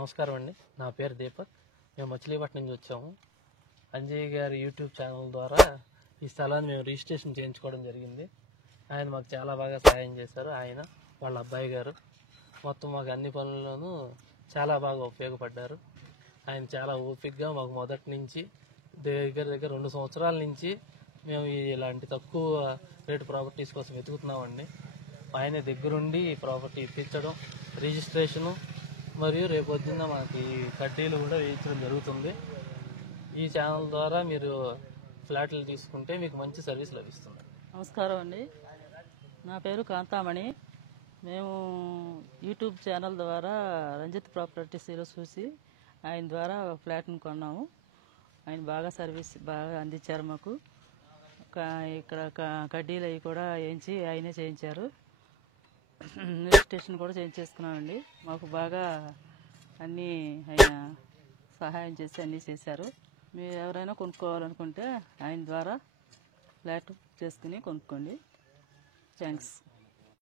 నమస్కారం అండి. నా పేరు దీపక్. మేము మచిలీపట్నం నుంచి వచ్చాము. అంజయ్య గారి యూట్యూబ్ ఛానల్ ద్వారా ఈ స్థలాన్ని మేము రిజిస్ట్రేషన్ చేయించుకోవడం జరిగింది. ఆయన మాకు చాలా బాగా సహాయం చేశారు. ఆయన వాళ్ళ అబ్బాయి గారు మొత్తం మాకు అన్ని పనుల్లోనూ చాలా బాగా ఉపయోగపడ్డారు. ఆయన చాలా ఓపికగా మాకు మొదటి నుంచి దగ్గర 2 సంవత్సరాల నుంచి మేము ఇలాంటి తక్కువ రేటు ప్రాపర్టీస్ కోసం వెతుకుతున్నామండి. ఆయన దగ్గరుండి ఈ ప్రాపర్టీ ఇప్పించడం, రిజిస్ట్రేషను మరియు రేపొద్దున్న మనకి కడ్డీలు కూడా వేయించడం జరుగుతుంది. ఈ ఛానల్ ద్వారా మీరు ఫ్లాట్లు తీసుకుంటే మీకు మంచి సర్వీస్ లభిస్తుంది. నమస్కారం అండి, నా పేరు కాంతామణి. మేము యూట్యూబ్ ఛానల్ ద్వారా రంజిత్ ప్రాపర్టీస్లో చూసి ఆయన ద్వారా ఫ్లాట్ని కొన్నాము. ఆయన బాగా సర్వీస్ బాగా అందించారు మాకు. ఇక్కడ కడ్డీలు అవి కూడా వేయించి ఆయనే చేయించారు. రిజిస్ట్రేషన్ కూడా చేయించేసుకున్నామండి. మాకు బాగా అన్నీ ఆయన సహాయం చేసి అన్నీ చేశారు. మీరు ఎవరైనా కొనుక్కోవాలనుకుంటే ఆయన ద్వారా ఫ్లాట్ చేసుకుని కొనుక్కోండి. థ్యాంక్స్.